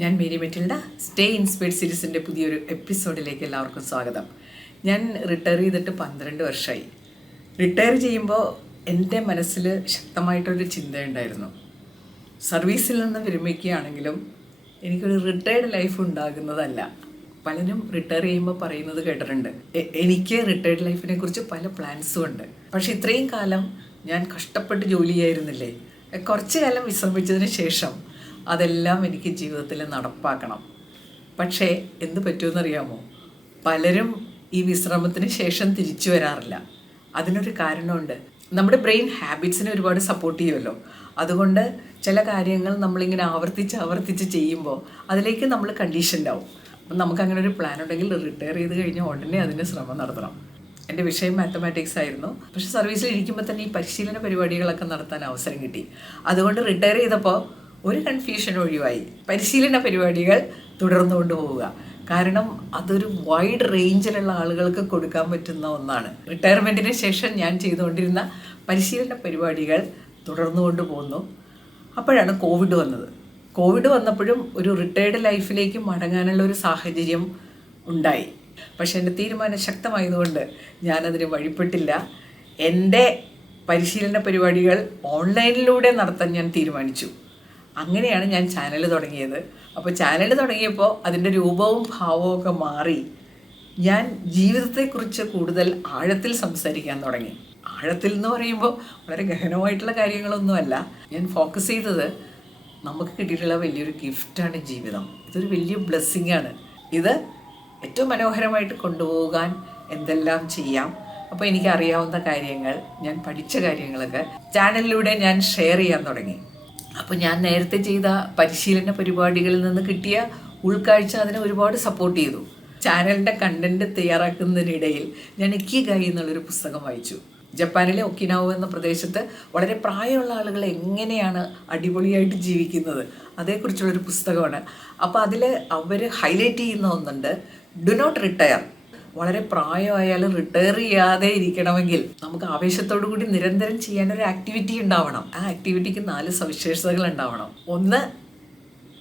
ഞാൻ Mary Metilda stay inspired സീരീസിൻ്റെ പുതിയൊരു എപ്പിസോഡിലേക്ക് എല്ലാവർക്കും സ്വാഗതം. ഞാൻ റിട്ടയർ ചെയ്തിട്ട് 12 വർഷമായി. റിട്ടയർ ചെയ്യുമ്പോൾ എൻ്റെ മനസ്സിൽ ശക്തമായിട്ടൊരു ചിന്തയുണ്ടായിരുന്നു. സർവീസിൽ നിന്ന് വിരമിക്കുകയാണെങ്കിലും എനിക്കൊരു റിട്ടയർഡ് ലൈഫ് ഉണ്ടാകുന്നതല്ല. പലരും റിട്ടയർ ചെയ്യുമ്പോൾ പറയുന്നത് കേട്ടിട്ടുണ്ട്. എനിക്ക് റിട്ടയർഡ് ലൈഫിനെ കുറിച്ച് പല പ്ലാൻസും ഉണ്ട്. പക്ഷേ ഇത്രയും കാലം ഞാൻ കഷ്ടപ്പെട്ട് ജോലി ചെയ്യായിരുന്നില്ലേ, കുറച്ച് കാലം വിശ്രമിച്ചതിന് ശേഷം അതെല്ലാം എനിക്ക് ജീവിതത്തിൽ നടപ്പാക്കണം. പക്ഷേ എന്ത് പറ്റുമെന്നറിയാമോ, പലരും ഈ വിശ്രമത്തിന് ശേഷം തിരിച്ചു വരാറില്ല. അതിനൊരു കാരണമുണ്ട്. നമ്മുടെ ബ്രെയിൻ ഹാബിറ്റ്സിനെ ഒരുപാട് സപ്പോർട്ട് ചെയ്യുമല്ലോ. അതുകൊണ്ട് ചില കാര്യങ്ങൾ നമ്മളിങ്ങനെ ആവർത്തിച്ച് ചെയ്യുമ്പോൾ അതിലേക്ക് നമ്മൾ കണ്ടീഷൻഡ് ആവും. അപ്പം നമുക്കങ്ങനെ ഒരു പ്ലാൻ ഉണ്ടെങ്കിൽ റിട്ടയർ ചെയ്ത് കഴിഞ്ഞാൽ ഉടനെ അതിന് ശ്രമം നടത്തണം. എൻ്റെ വിഷയം മാത്തമാറ്റിക്സ് ആയിരുന്നു. പക്ഷേ സർവീസിൽ ഇരിക്കുമ്പോൾ തന്നെ ഈ പരിശീലന പരിപാടികളൊക്കെ നടത്താൻ അവസരം കിട്ടി. അതുകൊണ്ട് റിട്ടയർ ചെയ്തപ്പോൾ ഒരു കൺഫ്യൂഷൻ ഒഴിവായി. പരിശീലന പരിപാടികൾ തുടർന്നു കൊണ്ടുപോവുക. കാരണം അതൊരു വൈഡ് റേഞ്ചിലുള്ള ആളുകൾക്ക് കൊടുക്കാൻ പറ്റുന്ന ഒന്നാണ്. റിട്ടയർമെൻറ്റിന് ശേഷം ഞാൻ ചെയ്തുകൊണ്ടിരുന്ന പരിശീലന പരിപാടികൾ തുടർന്നു കൊണ്ടുപോകുന്നു. അപ്പോഴാണ് കോവിഡ് വന്നത്. കോവിഡ് വന്നപ്പോഴും ഒരു റിട്ടയർഡ് ലൈഫിലേക്ക് മടങ്ങാനുള്ള ഒരു സാഹചര്യം ഉണ്ടായി. പക്ഷെ എൻ്റെ തീരുമാനം ശക്തമായതുകൊണ്ട് ഞാനതിന് വഴിപ്പെട്ടില്ല. എൻ്റെ പരിശീലന പരിപാടികൾ ഓൺലൈനിലൂടെ നടത്താൻ ഞാൻ തീരുമാനിച്ചു. അങ്ങനെയാണ് ഞാൻ ചാനൽ തുടങ്ങിയത്. അപ്പോൾ ചാനൽ തുടങ്ങിയപ്പോൾ അതിൻ്റെ രൂപവും ഭാവവും ഒക്കെ മാറി. ഞാൻ ജീവിതത്തെക്കുറിച്ച് കൂടുതൽ ആഴത്തിൽ സംസാരിക്കാൻ തുടങ്ങി. ആഴത്തിൽ എന്ന് പറയുമ്പോൾ വളരെ ഗഹനമായിട്ടുള്ള കാര്യങ്ങളൊന്നുമല്ല. ഞാൻ ഫോക്കസ് ചെയ്തത് നമുക്ക് കിട്ടിയിട്ടുള്ള വലിയൊരു ഗിഫ്റ്റാണ് ജീവിതം. ഇതൊരു വലിയ ബ്ലെസ്സിങ് ആണ്. ഇത് ഏറ്റവും മനോഹരമായിട്ട് കൊണ്ടുപോകാൻ എന്തെല്ലാം ചെയ്യാം. അപ്പോൾ എനിക്കറിയാവുന്ന കാര്യങ്ങൾ, ഞാൻ പഠിച്ച കാര്യങ്ങളൊക്കെ ചാനലിലൂടെ ഞാൻ ഷെയർ ചെയ്യാൻ തുടങ്ങി. അപ്പോൾ ഞാൻ നേരത്തെ ചെയ്ത പരിശീലന പരിപാടികളിൽ നിന്ന് കിട്ടിയ ഉൾക്കാഴ്ച അതിനെ ഒരുപാട് സപ്പോർട്ട് ചെയ്തു. ചാനലിൻ്റെ കണ്ടൻറ്റ് തയ്യാറാക്കുന്നതിനിടയിൽ ഞാൻ ഇക്കിഗായി എന്നുള്ളൊരു പുസ്തകം വായിച്ചു. ജപ്പാനിലെ ഒക്കിനാവോ എന്ന പ്രദേശത്ത് വളരെ പ്രായമുള്ള ആളുകൾ എങ്ങനെയാണ് അടിപൊളിയായിട്ട് ജീവിക്കുന്നത് അതേക്കുറിച്ചുള്ളൊരു പുസ്തകമാണ്. അപ്പോൾ അതിൽ അവർ ഹൈലൈറ്റ് ചെയ്യുന്ന ഒന്നുണ്ട്, ഡു നോട്ട് റിട്ടയർ. വളരെ പ്രായമായാലും റിട്ടയർ ചെയ്യാതെ ഇരിക്കണമെങ്കിൽ നമുക്ക് ആവേശത്തോടു കൂടി നിരന്തരം ചെയ്യാനൊരു ആക്ടിവിറ്റി ഉണ്ടാവണം. ആ ആക്ടിവിറ്റിക്ക് 4 സവിശേഷതകൾ ഉണ്ടാവണം. 1,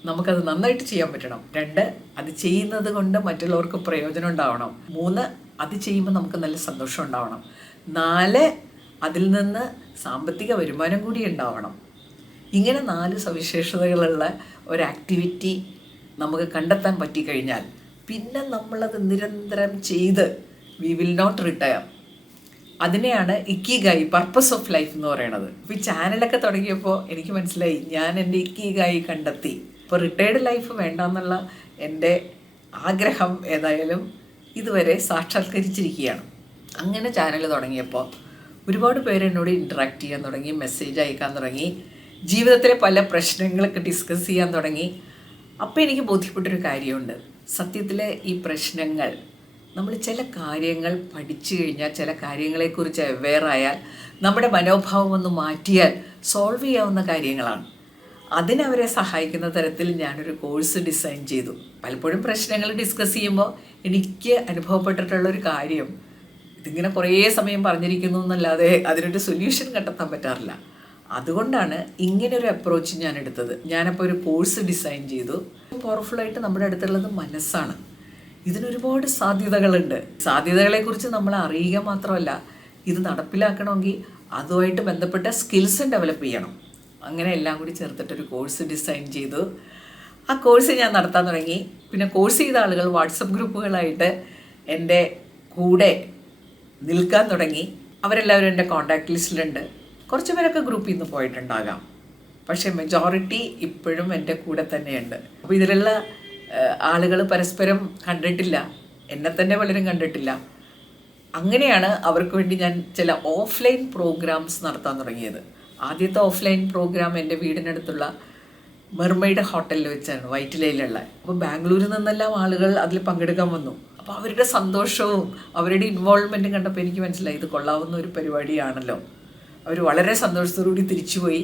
നമുക്കത് നന്നായിട്ട് ചെയ്യാൻ പറ്റണം. 2, അത് ചെയ്യുന്നത് കൊണ്ട് മറ്റുള്ളവർക്ക് പ്രയോജനം ഉണ്ടാവണം. 3, അത് ചെയ്യുമ്പോൾ നമുക്ക് നല്ല സന്തോഷം ഉണ്ടാവണം. 4, അതിൽ നിന്ന് സാമ്പത്തിക വരുമാനം കൂടി ഉണ്ടാവണം. ഇങ്ങനെ 4 സവിശേഷതകളുള്ള ഒരു ആക്ടിവിറ്റി നമുക്ക് കണ്ടെത്താൻ പറ്റിക്കഴിഞ്ഞാൽ പിന്നെ നമ്മളത് നിരന്തരം ചെയ്ത് വി വിൽ നോട്ട് റിട്ടയർ. അതിനെയാണ് ഇക്കിഗായി, പർപ്പസ് ഓഫ് ലൈഫ് എന്ന് പറയുന്നത്. അപ്പോൾ ഈ ചാനലൊക്കെ തുടങ്ങിയപ്പോൾ എനിക്ക് മനസ്സിലായി ഞാൻ എൻ്റെ ഇക്കിഗായി കണ്ടെത്തി. ഇപ്പോൾ റിട്ടയർഡ് ലൈഫ് വേണ്ടെന്നുള്ള എൻ്റെ ആഗ്രഹം ഏതായാലും ഇതുവരെ സാക്ഷാത്കരിച്ചിരിക്കുകയാണ്. അങ്ങനെ ചാനൽ തുടങ്ങിയപ്പോൾ ഒരുപാട് പേര് എന്നോട് ഇൻറ്ററാക്ട് ചെയ്യാൻ തുടങ്ങി, മെസ്സേജ് അയക്കാൻ തുടങ്ങി, ജീവിതത്തിലെ പല പ്രശ്നങ്ങളൊക്കെ ഡിസ്കസ് ചെയ്യാൻ തുടങ്ങി. അപ്പോൾ എനിക്ക് ബോധ്യപ്പെട്ടൊരു കാര്യമുണ്ട്. സത്യത്തിലെ ഈ പ്രശ്നങ്ങൾ നമ്മൾ ചില കാര്യങ്ങൾ പഠിച്ചു കഴിഞ്ഞാൽ, ചില കാര്യങ്ങളെക്കുറിച്ച് അവെയർ ആയാൽ, നമ്മുടെ മനോഭാവം ഒന്ന് മാറ്റിയാൽ സോൾവ് ചെയ്യാവുന്ന കാര്യങ്ങളാണ്. അതിനവരെ സഹായിക്കുന്ന തരത്തിൽ ഞാനൊരു കോഴ്സ് ഡിസൈൻ ചെയ്തു. പലപ്പോഴും പ്രശ്നങ്ങൾ ഡിസ്കസ് ചെയ്യുമ്പോൾ എനിക്ക് അനുഭവപ്പെട്ടിട്ടുള്ളൊരു കാര്യം, ഇതിങ്ങനെ കുറേ സമയം പറഞ്ഞിരിക്കുന്നു എന്നല്ലാതെ അതിനൊരു സൊല്യൂഷൻ കണ്ടെത്താൻ പറ്റാറില്ല. അതുകൊണ്ടാണ് ഇങ്ങനൊരു അപ്രോച്ച് ഞാൻ എടുത്തത്. ഞാനപ്പോൾ ഒരു കോഴ്സ് ഡിസൈൻ ചെയ്തു. പവർഫുള്ളായിട്ട് നമ്മുടെ അടുത്തുള്ളത് മനസ്സാണ്. ഇതിനൊരുപാട് സാധ്യതകളുണ്ട്. സാധ്യതകളെക്കുറിച്ച് നമ്മൾ അറിയുക മാത്രമല്ല, ഇത് നടപ്പിലാക്കണമെങ്കിൽ അതുമായിട്ട് ബന്ധപ്പെട്ട സ്കിൽസും ഡെവലപ്പ് ചെയ്യണം. അങ്ങനെ എല്ലാം കൂടി ചേർത്തിട്ടൊരു കോഴ്സ് ഡിസൈൻ ചെയ്തു. ആ കോഴ്സ് ഞാൻ നടത്താൻ തുടങ്ങി. പിന്നെ കോഴ്സ് ചെയ്ത ആളുകൾ വാട്സപ്പ് ഗ്രൂപ്പുകളായിട്ട് എൻ്റെ കൂടെ നിൽക്കാൻ തുടങ്ങി. അവരെല്ലാവരും എൻ്റെ കോൺടാക്ട് ലിസ്റ്റിലുണ്ട്. കുറച്ച് പേരൊക്കെ ഗ്രൂപ്പിൽ നിന്ന് പോയിട്ടുണ്ടാകാം, പക്ഷേ മെജോറിറ്റി ഇപ്പോഴും എൻ്റെ കൂടെ തന്നെയുണ്ട്. അപ്പോൾ ഇതിലുള്ള ആളുകൾ പരസ്പരം കണ്ടിട്ടില്ല, എന്നെ തന്നെ പലരും കണ്ടിട്ടില്ല. അങ്ങനെയാണ് അവർക്ക് വേണ്ടി ഞാൻ ചില ഓഫ്ലൈൻ പ്രോഗ്രാംസ് നടത്താൻ തുടങ്ങിയത്. ആദ്യത്തെ ഓഫ്ലൈൻ പ്രോഗ്രാം എൻ്റെ വീടിനടുത്തുള്ള മെർമെയ്ഡ് ഹോട്ടലിൽ വെച്ചാണ്, വൈറ്റിലയിലുള്ള. അപ്പോൾ ബാംഗ്ലൂരിൽ നിന്നെല്ലാം ആളുകൾ അതിൽ പങ്കെടുക്കാൻ വന്നു. അപ്പോൾ അവരുടെ സന്തോഷവും അവരുടെ ഇൻവോൾവ്മെൻറ്റും കണ്ടപ്പോൾ എനിക്ക് മനസ്സിലായി ഇത് കൊള്ളാവുന്ന ഒരു പരിപാടിയാണല്ലോ. അവർ വളരെ സന്തോഷത്തോടുകൂടി തിരിച്ചുപോയി.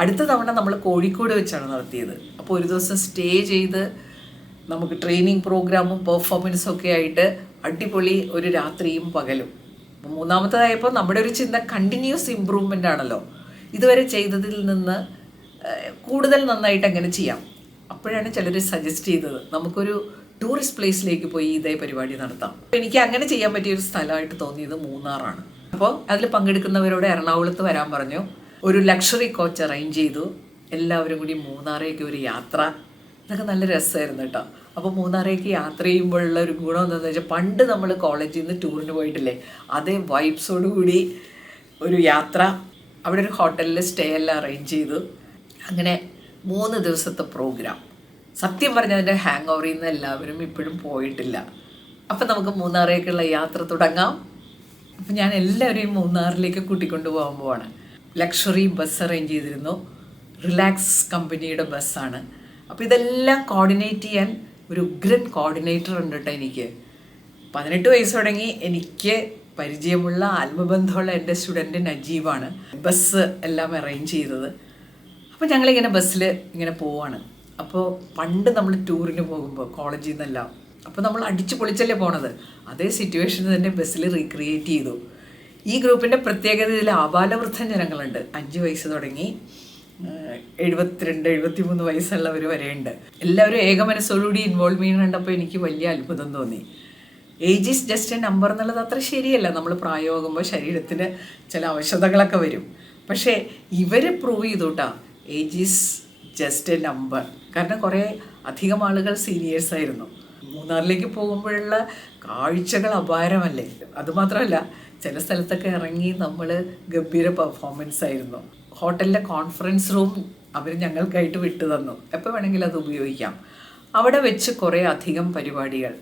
അടുത്ത തവണ നമ്മൾ കോഴിക്കോട് വെച്ചാണ് നടത്തിയത്. അപ്പോൾ ഒരു ദിവസം സ്റ്റേ ചെയ്ത് നമുക്ക് ട്രെയിനിങ് പ്രോഗ്രാമും പെർഫോമൻസും ഒക്കെ ആയിട്ട് അടിപൊളി ഒരു രാത്രിയും പകലും. മൂന്നാമത്തേതായപ്പോൾ നമ്മുടെ ഒരു ചിന്ത കണ്ടിന്യൂസ് ഇമ്പ്രൂവ്മെൻ്റ് ആണല്ലോ. ഇതുവരെ ചെയ്തതിൽ നിന്ന് കൂടുതൽ നന്നായിട്ട് എങ്ങനെ ചെയ്യാം, അപ്പോഴാണ് ചിലർ സജസ്റ്റ് ചെയ്തത് നമുക്കൊരു ടൂറിസ്റ്റ് പ്ലേസിലേക്ക് പോയി ഇതേ പരിപാടി നടത്താം. എനിക്ക് അങ്ങനെ ചെയ്യാൻ പറ്റിയ ഒരു സ്ഥലമായിട്ട് തോന്നിയത് മൂന്നാറാണ്. അപ്പോൾ അതിൽ പങ്കെടുക്കുന്നവരോട് എറണാകുളത്ത് വരാൻ പറഞ്ഞു. ഒരു ലക്ഷറി കോച്ച് അറേഞ്ച് ചെയ്തു. എല്ലാവരും കൂടി മൂന്നാറേക്ക് ഒരു യാത്ര. ഇതൊക്കെ നല്ല രസമായിരുന്നു കേട്ടോ. അപ്പോൾ മൂന്നാറേക്ക് യാത്ര ചെയ്യുമ്പോഴുള്ള ഒരു ഗുണം എന്താണെന്ന് വെച്ചാൽ, പണ്ട് നമ്മൾ കോളേജിൽ നിന്ന് ടൂറിന് പോയിട്ടില്ലേ, അതേ വൈബ്സോടുകൂടി ഒരു യാത്ര. അവിടെ ഒരു ഹോട്ടലിൽ സ്റ്റേ എല്ലാം അറേഞ്ച് ചെയ്തു. അങ്ങനെ 3 ദിവസത്തെ പ്രോഗ്രാം. സത്യം പറഞ്ഞാൽ അതിൻ്റെ ഹാങ് ഓവറിൽ നിന്ന് എല്ലാവരും ഇപ്പോഴും പോയിട്ടില്ല. അപ്പം നമുക്ക് മൂന്നാറേക്കുള്ള യാത്ര തുടങ്ങാം. അപ്പം ഞാൻ എല്ലാവരെയും മൂന്നാറിലേക്ക് കൂട്ടിക്കൊണ്ട് പോകാൻ പോവാണ്. ലക്ഷറി ബസ് അറേഞ്ച് ചെയ്തിരുന്നു. റിലാക്സ് കമ്പനിയുടെ ബസ്സാണ്. അപ്പോൾ ഇതെല്ലാം കോർഡിനേറ്റ് ചെയ്യാൻ ഒരു ഉഗ്രൻ കോർഡിനേറ്റർ ഉണ്ട് കേട്ടോ എനിക്ക്. 18 വയസ്സ് തുടങ്ങി എനിക്ക് പരിചയമുള്ള ആത്മബന്ധമുള്ള എൻ്റെ സ്റ്റുഡൻറ്റ് നജീബാണ് ബസ് എല്ലാം അറേഞ്ച് ചെയ്തത്. അപ്പോൾ ഞങ്ങളിങ്ങനെ ബസ്സിൽ ഇങ്ങനെ പോവാണ്. അപ്പോൾ പണ്ട് നമ്മൾ ടൂറിന് പോകുമ്പോൾ കോളേജിൽ നിന്നെല്ലാം, അപ്പോൾ നമ്മൾ അടിച്ചു പൊളിച്ചല്ലേ പോണത്, അതേ സിറ്റുവേഷൻ തന്നെ ബസ്സിൽ റീക്രിയേറ്റ് ചെയ്തു. ഈ ഗ്രൂപ്പിൻ്റെ പ്രത്യേകത ഇതിൽ ആബാലവൃദ്ധം ജനങ്ങളുണ്ട്. 5 വയസ്സ് തുടങ്ങി 72, 73 വയസ്സുള്ളവർ വരെയുണ്ട്. എല്ലാവരും ഏകമനസ്സോടുകൂടി ഇൻവോൾവ്മെൻറ്റ് കണ്ടപ്പോൾ എനിക്ക് വലിയ അത്ഭുതം തോന്നി. Age is just A number എന്നുള്ളത് അത്ര ശരിയല്ല. നമ്മൾ പ്രായമാകുമ്പോൾ ശരീരത്തിന് ചില അവശതകളൊക്കെ വരും. പക്ഷേ ഇവർ പ്രൂവ് ചെയ്തു കേട്ടോ, age is just A number. കാരണം കുറേ അധികം ആളുകൾ സീനിയേഴ്സായിരുന്നു. മൂന്നാറിലേക്ക് പോകുമ്പോഴുള്ള കാഴ്ചകൾ അപാരമല്ലേ. അതുമാത്രമല്ല, ചില സ്ഥലത്തൊക്കെ ഇറങ്ങി നമ്മൾ ഗംഭീര പെർഫോമൻസ് ആയിരുന്നു. ഹോട്ടലിലെ കോൺഫറൻസ് റൂം അവർ ഞങ്ങൾക്കായിട്ട് വിട്ടു തന്നു. എപ്പോൾ വേണമെങ്കിലും അത് ഉപയോഗിക്കാം. അവിടെ വെച്ച് കുറേ അധികം പരിപാടികൾ.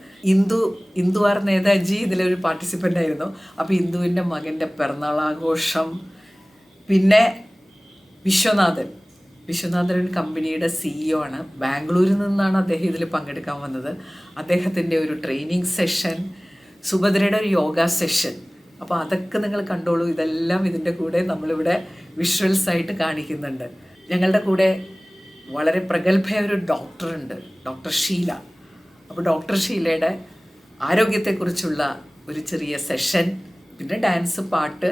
ഇന്ദുവാർ നേതാജി ഇതിലൊരു പാർട്ടിസിപ്പൻ്റ് ആയിരുന്നു. അപ്പോൾ ഇന്ദുവിൻ്റെ മകൻ്റെ പിറന്നാളാഘോഷം. പിന്നെ വിശ്വനാഥൻ കമ്പനിയുടെ CEO ആണ്. ബാംഗ്ലൂരിൽ നിന്നാണ് അദ്ദേഹം ഇതിൽ പങ്കെടുക്കാൻ വന്നത്. അദ്ദേഹത്തിൻ്റെ ഒരു ട്രെയിനിങ് സെഷൻ, സുഭദ്രയുടെ ഒരു യോഗ സെഷൻ. അപ്പോൾ അതൊക്കെ നിങ്ങൾ കണ്ടോളൂ. ഇതെല്ലാം ഇതിൻ്റെ കൂടെ നമ്മളിവിടെ വിഷ്വൽസായിട്ട് കാണിക്കുന്നുണ്ട്. ഞങ്ങളുടെ കൂടെ വളരെ പ്രഗത്ഭയായ ഒരു ഡോക്ടറുണ്ട്, ഡോക്ടർ ഷീല. അപ്പോൾ ഡോക്ടർ ഷീലയുടെ ആരോഗ്യത്തെക്കുറിച്ചുള്ള ഒരു ചെറിയ സെഷൻ, പിന്നെ ഡാൻസ്, പാട്ട്,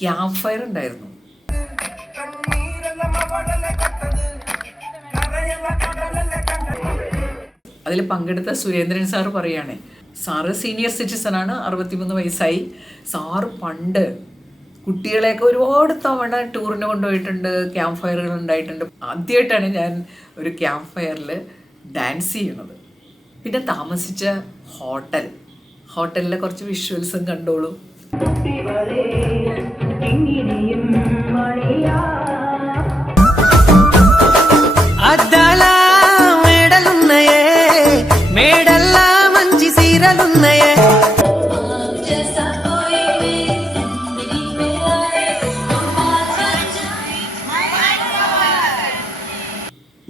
ക്യാമ്പ് ഫയർ ഉണ്ടായിരുന്നു. അതിൽ പങ്കെടുത്ത സുരേന്ദ്രൻ സാറ് പറയുകയാണ്, സാറ് സീനിയർ സിറ്റിസണാണ്, 63 വയസ്സായി. സാറ് പണ്ട് കുട്ടികളെയൊക്കെ ഒരുപാട് തവണ ടൂറിന് കൊണ്ടുപോയിട്ടുണ്ട്, ക്യാമ്പ് ഫയറുകൾ ഉണ്ടായിട്ടുണ്ട്. ആദ്യമായിട്ടാണ് ഞാൻ ഒരു ക്യാമ്പ് ഫയറിൽ ഡാൻസ് ചെയ്യണത്. പിന്നെ താമസിച്ച ഹോട്ടലിലെ കുറച്ച് വിഷ്വൽസും കണ്ടോളൂ.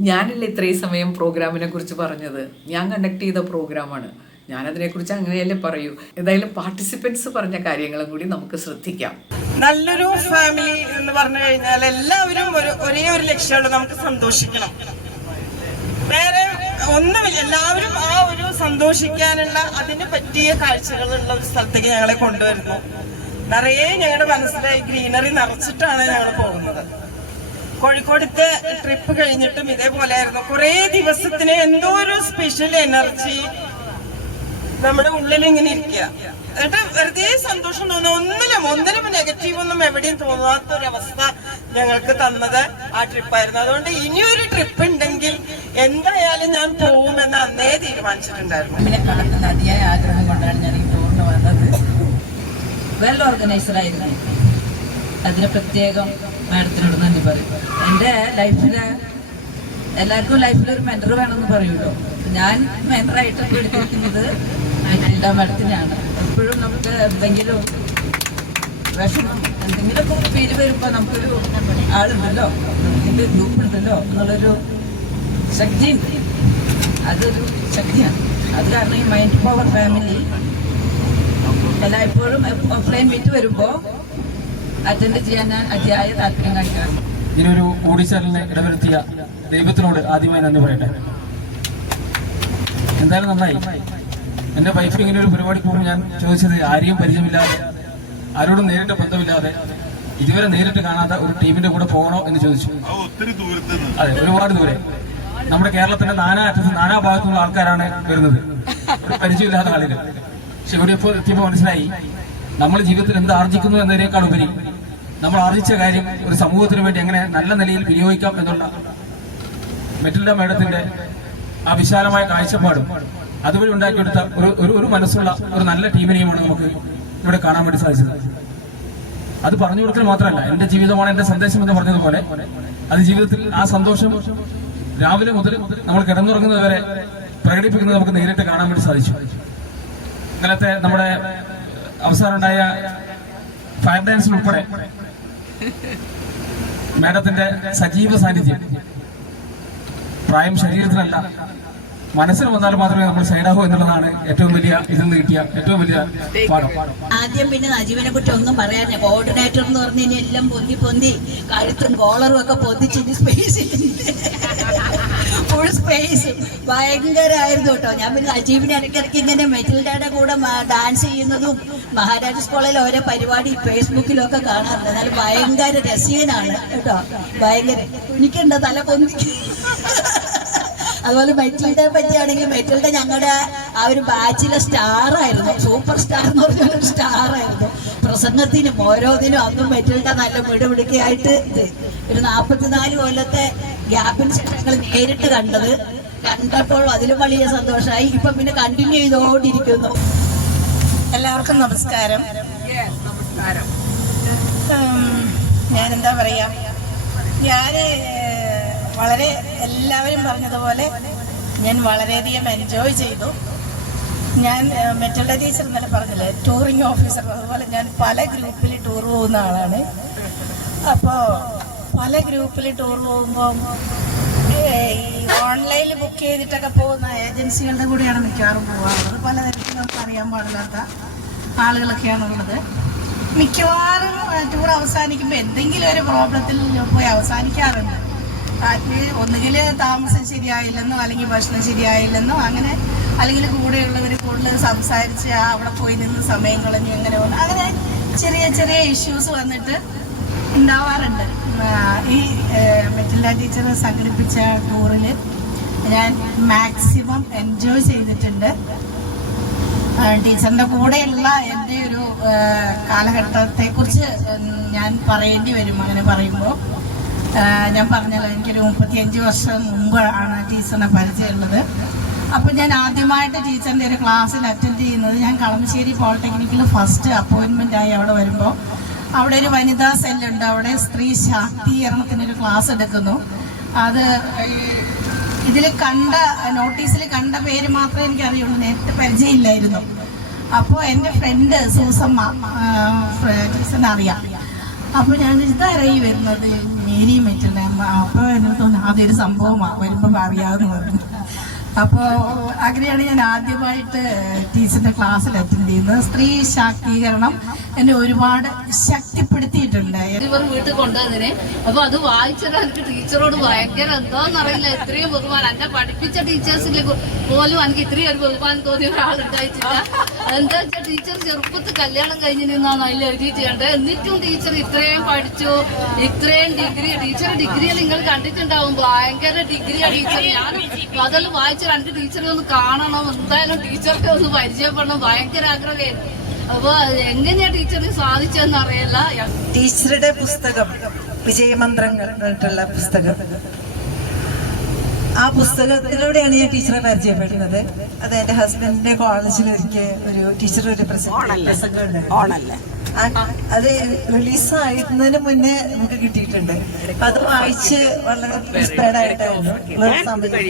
ഞാനല്ല ഇത്രയും സമയം പ്രോഗ്രാമിനെ കുറിച്ച് പറഞ്ഞത്. ഞാൻ കണ്ടക്ട് ചെയ്ത പ്രോഗ്രാമാണ്. ഞാനതിനെക്കുറിച്ച് അങ്ങനെയല്ലേ പറയൂ. എന്തായാലും പാർട്ടിസിപ്പൻസ് പറഞ്ഞ കാര്യങ്ങളും കൂടി നമുക്ക് ശ്രദ്ധിക്കാം. നല്ലൊരു ഫാമിലി എന്ന് പറഞ്ഞു കഴിഞ്ഞാൽ എല്ലാവരും ഒരേ ഒരു ലക്ഷ്യമുള്ളൂ, നമുക്ക് സന്തോഷിക്കണം. വേറെ ഒന്നുമില്ല. എല്ലാവരും ആ ഒരു സന്തോഷിക്കാനുള്ള അതിന് പറ്റിയ കാഴ്ചകളുള്ള ഒരു സ്ഥലത്തേക്ക് ഞങ്ങളെ കൊണ്ടുവരുന്നു. നിറയെ ഞങ്ങളുടെ മനസ്സിലായി ഗ്രീനറി നിറച്ചിട്ടാണ് ഞങ്ങൾ പോകുന്നത്. കോഴിക്കോടത്തെ ട്രിപ്പ് കഴിഞ്ഞിട്ടും ഇതേപോലെ ആയിരുന്നു. കുറേ ദിവസത്തിന് എന്തോ ഒരു സ്പെഷ്യൽ എനർജി നമ്മുടെ ഉള്ളിൽ ഇങ്ങനെ ഇരിക്കുക. എന്നിട്ട് വെറുതെ സന്തോഷം തോന്നുന്നു. ഒന്നിനും നെഗറ്റീവ് ഒന്നും എവിടെയും തോന്നാത്തൊരവസ്ഥ ഞങ്ങൾക്ക് തന്നത് ആ ട്രിപ്പായിരുന്നു. അതുകൊണ്ട് ഇനിയൊരു ട്രിപ്പ് ഉണ്ടെങ്കിൽ എന്തായാലും ഞാൻ പോകുമെന്ന് അന്നേ തീരുമാനിച്ചിട്ടുണ്ടായിരുന്നു. അതിയായ ആഗ്രഹം കൊണ്ടാണ് ഞാൻ ഈ ടൂറിന് വന്നത്. വെൽ ഓർഗനൈസ്ഡ് ആയിരുന്നു. അതിന് പ്രത്യേകം മാഡത്തിനോട് നന്ദി പറയും. എൻ്റെ ലൈഫില് എല്ലാവർക്കും ലൈഫിലൊരു മെൻറ്റർ വേണമെന്ന് പറയുമല്ലോ. ഞാൻ മെൻറ്ററായിട്ട് എടുത്തിരിക്കുന്നത് മാഡത്തിനാണ്. എപ്പോഴും നമുക്ക് എന്തെങ്കിലും വിഷമം എന്തെങ്കിലുമൊക്കെ പേര് വരുമ്പോൾ നമുക്കൊരു ആളുണ്ടല്ലോ, ഇതിൻ്റെ ഗ്രൂപ്പ് ഉണ്ടല്ലോ എന്നുള്ളൊരു ശക്തിയുണ്ട്. അതൊരു ശക്തിയാണ്. അത് കാരണം ഈ മൈൻഡ് പവർ ഫാമിലി എല്ലായ്പ്പോഴും ഓഫ്ലൈൻ മീറ്റ് വരുമ്പോൾ അറ്റൻഡ് ചെയ്യാൻ ഞാൻ അതിയായ താല്പര്യം കാണിക്കണം. ഇതിനൊരു കൂടിച്ചേരലിനെ ഇടവരുത്തിയ ദൈവത്തിനോട് ആദ്യമായി നന്ദി പറയട്ടെ. എന്തായാലും നന്നായി. എൻ്റെ വൈഫ് ഇങ്ങനെ ഒരു പരിപാടിക്ക് പോകുമ്പോൾ ഞാൻ ചോദിച്ചത് ആരെയും പരിചയമില്ലാതെ, ആരോടും നേരിട്ട് ബന്ധമില്ലാതെ, ഇതുവരെ നേരിട്ട് കാണാത്ത ഒരു ടീമിന്റെ കൂടെ പോകണോ എന്ന് ചോദിച്ചു. അതെ, ഒരുപാട് ദൂരെ. നമ്മുടെ കേരളത്തിന്റെ നാനാ ഭാഗത്തുള്ള ആൾക്കാരാണ് വരുന്നത്, ഒരു പരിചയമില്ലാത്ത ആളുകൾ. പക്ഷെ ഇവിടെ ഇപ്പോൾ എത്തിയപ്പോൾ മനസ്സിലായി, നമ്മൾ ജീവിതത്തിൽ എന്ത് ആർജിക്കുന്നു എന്നതിനേക്കാൾ ഉപരി നമ്മൾ ആർജിച്ച കാര്യം ഒരു സമൂഹത്തിന് വേണ്ടി എങ്ങനെ നല്ല നിലയിൽ വിനിയോഗിക്കാം എന്നുള്ള മെറ്റിൽഡ മേഡത്തിന്റെ ആ വിശാലമായ കാഴ്ചപ്പാടും അതുവഴി ഉണ്ടാക്കിയെടുത്ത ഒരു മനസ്സുള്ള ഒരു നല്ല ടീമിനെയുമാണ് നമുക്ക് ഇവിടെ കാണാൻ വേണ്ടി സാധിച്ചത്. അത് പറഞ്ഞു കൊടുക്കൽ മാത്രമല്ല, എന്റെ ജീവിതമാണ് എന്റെ സന്ദേശം എന്ന് പറഞ്ഞതുപോലെ അത് ജീവിതത്തിൽ ആ സന്തോഷം രാവിലെ മുതൽ നമ്മൾ കിടന്നുറങ്ങുന്നത് വരെ പ്രകടിപ്പിക്കുന്നത് നമുക്ക് നേരിട്ട് കാണാൻ വേണ്ടി സാധിച്ചു. ഇന്നലത്തെ നമ്മുടെ അവസാനം ഉണ്ടായ ഫയർ ഡാൻസിൽ ഉൾപ്പെടെ മാഡത്തിന്റെ സജീവ സാന്നിധ്യം പ്രായം ശരീരത്തിനല്ല മനസ്സിന് വന്നാൽ മാത്രമേ നമ്മൾ സൈഡാകൂ എന്നുള്ളതാണ് ഏറ്റവും വലിയ ഇതിൽ നിന്ന് കിട്ടിയ ഏറ്റവും വലിയ പാഠം. ആദ്യം പിന്നെ നജീബിനെ കുറിച്ച് ഒന്നും പറയാനില്ല. കോർഡിനേറ്റർ എന്ന് പറഞ്ഞു കഴിഞ്ഞാൽ എല്ലാം പൊന്തി കഴുത്തും കോളറും ഒക്കെ പൊന്തിച്ചിട്ട് സ്പേസ് ഫുൾ സ്പേസ് ഭയങ്കരമായിരുന്നു കേട്ടോ. ഞാൻ പിന്നെ നജീബിനെ ഇടയ്ക്കിടയ്ക്ക് ഇങ്ങനെ മെറ്റിൽഡയുടെ കൂടെ ഡാൻസ് ചെയ്യുന്നതും മഹാരാജാസ് കോളേജിൽ ഓരോ പരിപാടി ഫേസ്ബുക്കിലൊക്കെ കാണാറുണ്ട്. എന്നാലും ഭയങ്കര രസീനാണ് കേട്ടോ, ഭയങ്കര. എനിക്കുണ്ടോ തല പൊന്തി. അതുപോലെ മെറ്റിൽഡയെ പറ്റിയാണെങ്കിൽ മെറ്റിൽഡ ഞങ്ങളുടെ ആ ഒരു ബാച്ചിലെ സ്റ്റാർ ആയിരുന്നു, സൂപ്പർ സ്റ്റാർ എന്ന് പറഞ്ഞൊരു സ്റ്റാർ ആയിരുന്നു. പ്രസംഗത്തിനും ഓരോന്നിനും അന്നും മെറ്റിൽഡ നല്ല മിടുമിടുക്കിയായിട്ട് ഒരു 44 കൊല്ലത്തെ ഗ്യാപ്പിന് ശേഷം ഞങ്ങൾ നേരിട്ട് കണ്ടപ്പോൾ അതിലും വലിയ സന്തോഷമായി. ഇപ്പൊ പിന്നെ കണ്ടിന്യൂ ചെയ്തുകൊണ്ടിരിക്കുന്നു. എല്ലാവർക്കും നമസ്കാരം. ഞാനെന്താ പറയാ, ഞാന് വളരെ എല്ലാവരും പറഞ്ഞതുപോലെ ഞാൻ വളരെയധികം എൻജോയ് ചെയ്തു. ഞാൻ മെറ്റിൽഡ ടീച്ചർ ഇന്നലെ പറഞ്ഞില്ലേ, ടൂറിങ് ഓഫീസർ, അതുപോലെ ഞാൻ പല ഗ്രൂപ്പിൽ ടൂർ പോകുന്ന ആളാണ്. അപ്പോൾ പല ഗ്രൂപ്പിൽ ടൂർ പോകുമ്പം ഈ ഓൺലൈനിൽ ബുക്ക് ചെയ്തിട്ടൊക്കെ പോകുന്ന ഏജൻസികളുടെ കൂടെയാണ് മിക്കവാറും പോകാറുള്ളത്. പലതരത്തിൽ നമുക്ക് അറിയാൻ പാടില്ലാത്ത ആളുകളൊക്കെയാണുള്ളത്. മിക്കവാറും ടൂർ അവസാനിക്കുമ്പോൾ എന്തെങ്കിലും ഒരു പ്രോബ്ലത്തിൽ പോയി അവസാനിക്കാറുണ്ട്. ഒന്നുകിൽ താമസം ശരിയായില്ലെന്നോ അല്ലെങ്കിൽ ഭക്ഷണം ശരിയായില്ലെന്നോ അങ്ങനെ, അല്ലെങ്കിൽ കൂടെയുള്ളവർ കൂടുതൽ സംസാരിച്ച് അവിടെ പോയി നിന്ന് സമയം കളഞ്ഞ് അങ്ങനെ ചെറിയ ചെറിയ ഇഷ്യൂസ് വന്നിട്ട് ഉണ്ടാവാറുണ്ട്. ഈ മെറ്റിൽഡ ടീച്ചർ സംഘടിപ്പിച്ച ടൂറിൽ ഞാൻ മാക്സിമം എൻജോയ് ചെയ്തിട്ടുണ്ട്. ടീച്ചറിൻ്റെ കൂടെയുള്ള എൻ്റെ ഒരു കാലഘട്ടത്തെക്കുറിച്ച് ഞാൻ പറയേണ്ടി വരും. അങ്ങനെ പറയുമ്പോൾ ഞാൻ പറഞ്ഞല്ലോ, എനിക്കൊരു 35 വർഷം മുമ്പാണ് ടീച്ചറിനെ പരിചയമുള്ളത്. അപ്പോൾ ഞാൻ ആദ്യമായിട്ട് ടീച്ചറിൻ്റെ ഒരു ക്ലാസ്സിൽ അറ്റൻഡ് ചെയ്യുന്നത് ഞാൻ കളമശ്ശേരി പോളിടെക്നിക്കിൽ ഫസ്റ്റ് അപ്പോയിൻമെൻ്റ് ആയി അവിടെ വരുമ്പോൾ അവിടെ ഒരു വനിതാ സെല്ലുണ്ട്. അവിടെ സ്ത്രീ ശാക്തീകരണത്തിനൊരു ക്ലാസ് എടുക്കുന്നു. അത് ഇതിൽ നോട്ടീസിൽ കണ്ട പേര് മാത്രമേ എനിക്കറിയുള്ളൂ, നേരിട്ട് പരിചയമില്ലായിരുന്നു. അപ്പോൾ എൻ്റെ ഫ്രണ്ട് സൂസമ്മ ടീച്ചറിനെ അറിയാം. അപ്പോൾ ഞാൻ ഇതായി വരുന്നത് മേരി മെറ്റിൽഡ. അപ്പോൾ എനിക്ക് തോന്നുന്നു അതൊരു സംഭവമാണ്, വരുമ്പോൾ അറിയാമെന്ന് പറഞ്ഞു. അപ്പോൾ അങ്ങനെയാണ് ഞാൻ ആദ്യമായിട്ട് ടീച്ചറിൻ്റെ ക്ലാസ്സിൽ അറ്റൻഡ് ചെയ്യുന്നത്. സ്ത്രീ ശാക്തീകരണം എന്നെ ഒരുപാട് ശക്തിപ്പെടുത്തിയിട്ടുണ്ട്. ഇവർ വീട്ടിൽ കൊണ്ടുവന്നതിന് അപ്പൊ അത് വായിച്ചത് എനിക്ക് ടീച്ചറോട് ഭയങ്കര എന്താന്നറിയില്ല, ഇത്രയും ബഹുമാനം. എന്നെ പഠിപ്പിച്ച ടീച്ചേഴ്സിൽ പോലും എനിക്ക് ഇത്രയും ഒരു ബഹുമാനം തോന്നിയ ഒരാളുണ്ടായിട്ടില്ല. എന്താ വെച്ചാൽ ടീച്ചർ ചെറുപ്പത്തിൽ കല്യാണം കഴിഞ്ഞിരുന്നാണ് അതിൽ എഴുതിയിട്ടുണ്ട്. എന്നിട്ടും ടീച്ചർ ഇത്രയും പഠിച്ചു, ഇത്രയും ഡിഗ്രി. ടീച്ചർ ഡിഗ്രിയിൽ നിങ്ങൾ കണ്ടിട്ടുണ്ടാവും, ഭയങ്കര ഡിഗ്രിയാണ് ടീച്ചർ. ഞാൻ അതെല്ലാം വായിച്ച രണ്ട് ടീച്ചറെ ഒന്ന് കാണണം, എന്തായാലും ടീച്ചർക്ക് ഒന്ന് പരിചയപ്പെടണം, ഭയങ്കര ആഗ്രഹമായിരുന്നു. അപ്പൊ എങ്ങനെയാ ടീച്ചറിന് സാധിച്ചതെന്ന് അറിയില്ല. ടീച്ചറുടെ പുസ്തകം വിജയമന്ത്രങ്ങൾ എന്നിട്ടുള്ള പുസ്തകം, ആ പുസ്തകത്തിലൂടെയാണ് ഞാൻ ടീച്ചറെ പരിചയപ്പെടുന്നത്. അത് എന്റെ ഹസ്ബൻഡിന്റെ കോളേജിൽ ഒരു ടീച്ചർ ഒരു പ്രസംഗം അത് റിലീസായിരുന്നതിന് മുന്നേ നമുക്ക് കിട്ടിയിട്ടുണ്ട്. അപ്പൊ അത് വായിച്ച് വളരെ ഇൻസ്പയർഡ് ആയിട്ടായിരുന്നു സമയത്ത്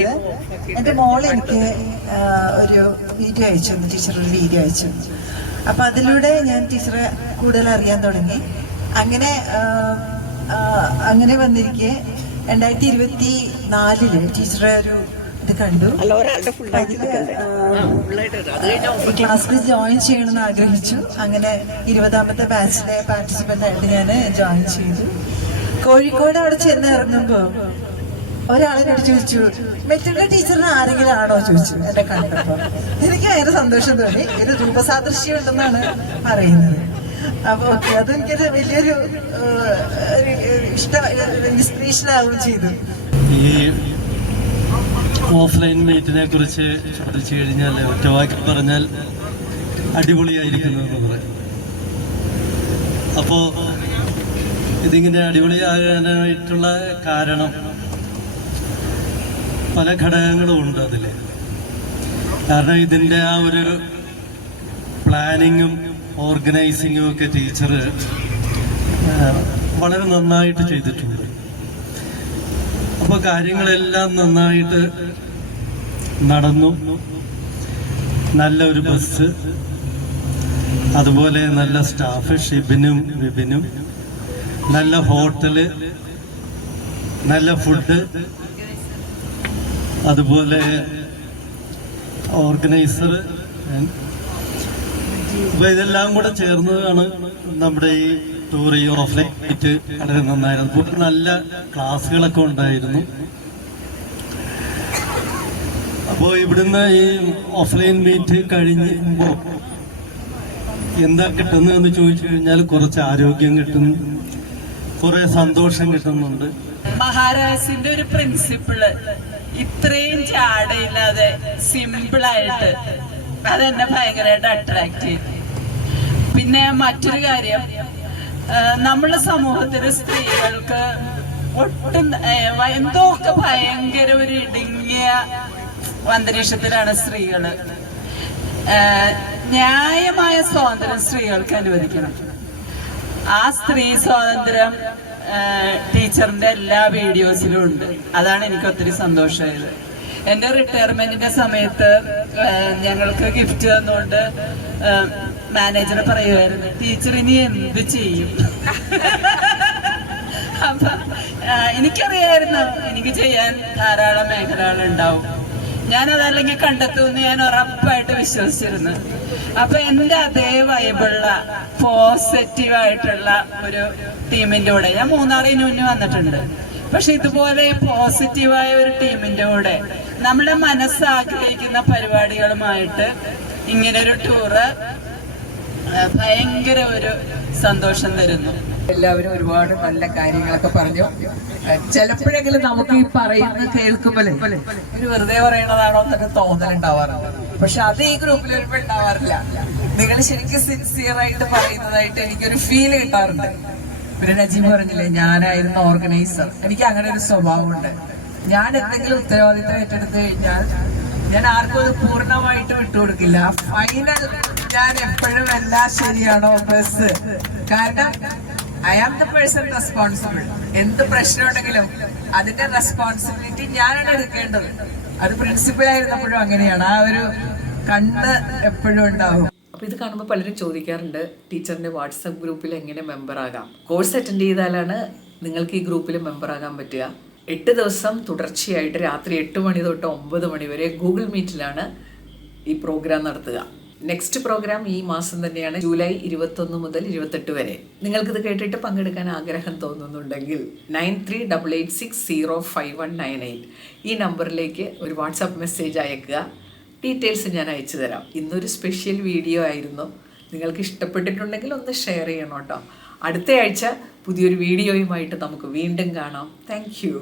എന്റെ മോള് എനിക്ക് ഒരു വീഡിയോ അയച്ചു, ടീച്ചർ ഒരു വീഡിയോ അയച്ചു. അപ്പൊ അതിലൂടെ ഞാൻ ടീച്ചറെ കൂടുതൽ അറിയാൻ തുടങ്ങി. അങ്ങനെ വന്നിരിക്കെ 2024 ടീച്ചറെ ഒരു ഇത് കണ്ടു. ക്ലാസ്സിൽ ജോയിൻ ചെയ്യണമെന്ന് ആഗ്രഹിച്ചു. അങ്ങനെ 20ാമത്തെ ബാച്ചിലെ പാർട്ടിസിപ്പന്റ് ആയിട്ട് ഞാൻ ജോയിൻ ചെയ്തു. കോഴിക്കോട് അവിടെ ചെന്ന് ഇറങ്ങുമ്പോ ഒരാളെന്നോട് ചോദിച്ചു, മെറ്റിൽഡ ടീച്ചറിന് ആരെങ്കിലും ആണോ ചോദിച്ചു. എന്നെ കണ്ടപ്പോ എനിക്ക് ഭയങ്കര സന്തോഷം തോന്നി. ഒരു രൂപസാദൃശ്യം ഉണ്ടെന്നാണ് പറയുന്നത്. അപ്പൊ ഓക്കെ, അതെനിക്കൊരു വലിയൊരു ഇൻസ്പിറേഷൻ ആവുകയും ചെയ്തു. ഈ ഓഫ്ലൈൻ മീറ്റിനെ കുറിച്ച് ചോദിച്ചു കഴിഞ്ഞാൽ ഒറ്റവാക്കിൽ പറഞ്ഞാൽ അടിപൊളിയായിരിക്കുന്നു എന്ന് പറയാം. അപ്പോൾ ഇതിങ്ങനെ അടിപൊളിയാകാനായിട്ടുള്ള കാരണം പല ഘടകങ്ങളും ഉണ്ട് അതിൽ. കാരണം ഇതിൻ്റെ ആ ഒരു പ്ലാനിങ്ങും ഓർഗനൈസിങ്ങും ഒക്കെ ടീച്ചർ വളരെ നന്നായിട്ട് ചെയ്തിട്ടുണ്ട്. അപ്പോൾ കാര്യങ്ങളെല്ലാം നന്നായിട്ട് നടന്നു. നല്ലൊരു ബസ്, അതുപോലെ നല്ല സ്റ്റാഫ് ഷിബിനും വിപിനും, നല്ല ഹോട്ടല്, നല്ല ഫുഡ്, അതുപോലെ ഓർഗനൈസർ. അപ്പോൾ ഇതെല്ലാം കൂടെ ചേർന്നതാണ് നമ്മുടെ ഈ ടൂർ. ഈ ഓഫ്ലൈൻ മീറ്റ് വളരെ നന്നായിരുന്നു. അപ്പോൾ നല്ല ക്ലാസ്സുകളൊക്കെ ഉണ്ടായിരുന്നു. അപ്പോൾ ഇവിടുന്ന് ഈ ഓഫ്ലൈൻ മീറ്റ് കഴിഞ്ഞുമ്പോൾ എന്താ കിട്ടുന്നതെന്ന് ചോദിച്ചു കഴിഞ്ഞാൽ കുറച്ച് ആരോഗ്യം കിട്ടും, കുറെ സന്തോഷം കിട്ടുന്നുണ്ട്. മഹാരാജന്റെ ഒരു പ്രിൻസിപ്പിള് ഇത്രയും ചാടയില്ലാതെ സിമ്പിളായിട്ട് അതെന്നെ ഭയങ്കരമായിട്ട് അട്രാക്ട് ചെയ്തു. പിന്നെ മറ്റൊരു കാര്യം, നമ്മുടെ സമൂഹത്തിലെ സ്ത്രീകൾക്ക് ഒട്ടും എന്തോ ഒക്കെ ഭയങ്കര ഒരു ഇടുങ്ങിയ അന്തരീക്ഷത്തിലാണ് സ്ത്രീകള്. ന്യായമായ സ്വാതന്ത്ര്യം സ്ത്രീകൾക്ക് അനുവദിക്കണം. ആ സ്ത്രീ സ്വാതന്ത്ര്യം ടീച്ചറിന്റെ എല്ലാ വീഡിയോസിലും ഉണ്ട്. അതാണ് എനിക്ക് ഒത്തിരി സന്തോഷമായത്. എൻ്റെ റിട്ടയർമെന്റിന്റെ സമയത്ത് ഞങ്ങൾക്ക് ഗിഫ്റ്റ് തന്നുകൊണ്ട് മാനേജർ പറയുമായിരുന്നു, ടീച്ചർ ഇനി എന്ത് ചെയ്യും? അപ്പൊ എനിക്കറിയായിരുന്നു എനിക്ക് ചെയ്യാൻ ധാരാളം മേഖലകളുണ്ടാവും. ഞാനതല്ലെങ്കിൽ കണ്ടെത്തുമെന്ന് ഞാൻ ഉറപ്പായിട്ട് വിശ്വസിച്ചിരുന്നു. അപ്പൊ എന്റെ അതേ വൈബുള്ള പോസിറ്റീവായിട്ടുള്ള ഒരു ടീമിന്റെ കൂടെ ഞാൻ മൂന്നാറിന് മുന്നേ വന്നിട്ടുണ്ട്. പക്ഷെ ഇതുപോലെ പോസിറ്റീവായ ഒരു ടീമിന്റെ കൂടെ നമ്മുടെ മനസ്സാഗ്രഹിക്കുന്ന പരിപാടികളുമായിട്ട് ഇങ്ങനൊരു ടൂറ് ഭയങ്കര ഒരു സന്തോഷം തരുന്നു. എല്ലാവരും ഒരുപാട് നല്ല കാര്യങ്ങളൊക്കെ പറഞ്ഞു. ചിലപ്പോഴെങ്കിലും നമുക്ക് ഈ പറയുന്നത് കേൾക്കുമ്പോഴേ ഒരു വെറുതെ പറയണതാണോ എന്നൊക്കെ തോന്നലുണ്ടാവാറുണ്ട്. പക്ഷെ അത് ഈ ഗ്രൂപ്പിൽ വരുമ്പോൾ ഉണ്ടാവാറില്ല. നിങ്ങൾ ശരിക്കും സിൻസിയർ ആയിട്ട് പറയുന്നതായിട്ട് എനിക്കൊരു ഫീൽ കിട്ടാറുണ്ട്. പിന്നെ നജീബ് പറഞ്ഞില്ലേ, ഞാനായിരുന്നു ഓർഗനൈസർ. എനിക്ക് അങ്ങനെ ഒരു സ്വഭാവമുണ്ട്. ഞാൻ എന്തെങ്കിലും ഉത്തരവാദിത്തം ഏറ്റെടുത്ത് കഴിഞ്ഞാൽ ഞാൻ ആർക്കും അത് പൂർണ്ണമായിട്ട് വിട്ടുകൊടുക്കില്ല. ഫൈനൽ ഞാൻ എപ്പോഴും എല്ലാം ശരിയാണോ ബസ്, കാരണം I am the person responsible. എന്ത് പ്രശ്നം ഉണ്ടെങ്കിലും അതിന്റെ റെസ്പോൺസിബിലിറ്റി ഞാനാണ് എടുക്കേണ്ടത്. അത് പ്രിൻസിപ്പൽ ആയിരുന്നപ്പോഴും അങ്ങനെയാണ്. ആ ഒരു കണ്ണ് എപ്പോഴും ഉണ്ടാവും. അപ്പോൾ ഇത് കാണുമ്പോൾ പലരും ചോദിക്കാറുണ്ട്, ടീച്ചറിന്റെ വാട്സപ്പ് ഗ്രൂപ്പിൽ എങ്ങനെ മെമ്പർ ആകാം? കോഴ്സ് അറ്റൻഡ് ചെയ്താലാണ് നിങ്ങൾക്ക് ഈ ഗ്രൂപ്പിൽ മെമ്പർ ആകാൻ പറ്റുക. 8 ദിവസം തുടർച്ചയായിട്ട് രാത്രി 8 മണി തൊട്ട് 9 മണി വരെ ഗൂഗിൾ മീറ്റിലാണ് ഈ പ്രോഗ്രാം നടത്തുക. നെക്സ്റ്റ് പ്രോഗ്രാം ഈ മാസം തന്നെയാണ്, ജൂലൈ 21 മുതൽ 28 വരെ. നിങ്ങൾക്കിത് കേട്ടിട്ട് പങ്കെടുക്കാൻ ആഗ്രഹം തോന്നുന്നുണ്ടെങ്കിൽ 9388605198 ഈ നമ്പറിലേക്ക് ഒരു വാട്സാപ്പ് മെസ്സേജ് അയക്കുക. ഡീറ്റെയിൽസ് ഞാൻ അയച്ചു തരാം. ഇന്നൊരു സ്പെഷ്യൽ വീഡിയോ ആയിരുന്നു. നിങ്ങൾക്ക് ഇഷ്ടപ്പെട്ടിട്ടുണ്ടെങ്കിൽ ഒന്ന് ഷെയർ ചെയ്യണം കേട്ടോ. അടുത്ത ആഴ്ച പുതിയൊരു വീഡിയോയുമായിട്ട് നമുക്ക് വീണ്ടും കാണാം. Thank you.